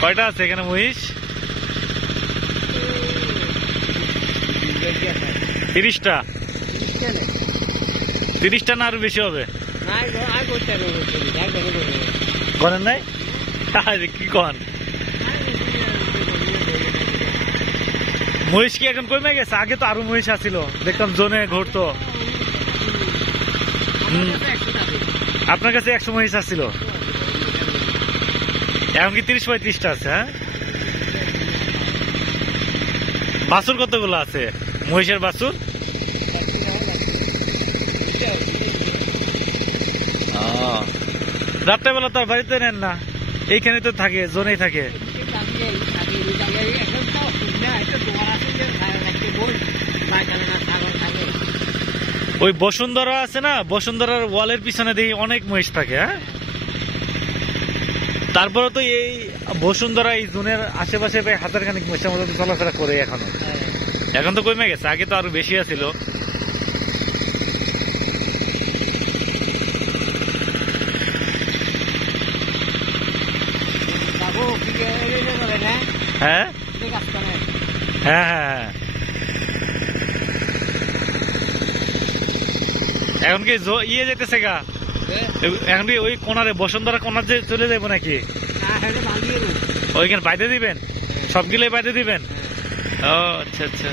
কয়টা আছে এখানে মহিষ? 30টা। 30টা না আরো বেশি হবে? করেন নাই? কি কন? মহিষ কি এখন কমে গেছে? আগে তো আরো মহিষ আছিল, দেখতাম জোনে ঘুরতো। আপনার কাছে 100 মহিষ আছিল, এখন কি 30-35টা আছে? হ্যাঁ, বাছুর কতগুলো আছে মহিষের বাছুর? রাত্রেবেলা তো আর বাড়িতে নেন না, এইখানে তো থাকে, জোনেই থাকে। ওই বসুন্ধরা আছে না, বসুন্ধরার ওয়ালের পিছনে দেখি অনেক মহিষ থাকে। হ্যাঁ, তারপরে তো এই বসুন্ধরা এই জোনের আশেপাশে প্রায় 1000 খানিক মহিষের মতো চলাফেরা করে এখনো। এখন তো কমে গেছে, আগে তো আরো বেশি আছিল। হ্যাঁ হ্যাঁ হ্যাঁ, এখন কি ইয়ে যেতেছে গা? এখন কি ওই কোনারে বসুন্ধরা কোনার যে চলে যাবো নাকি? ওইখানে বাইতে দিবেন, সবগুলোই বাইতে দিবেন। ও আচ্ছা আচ্ছা।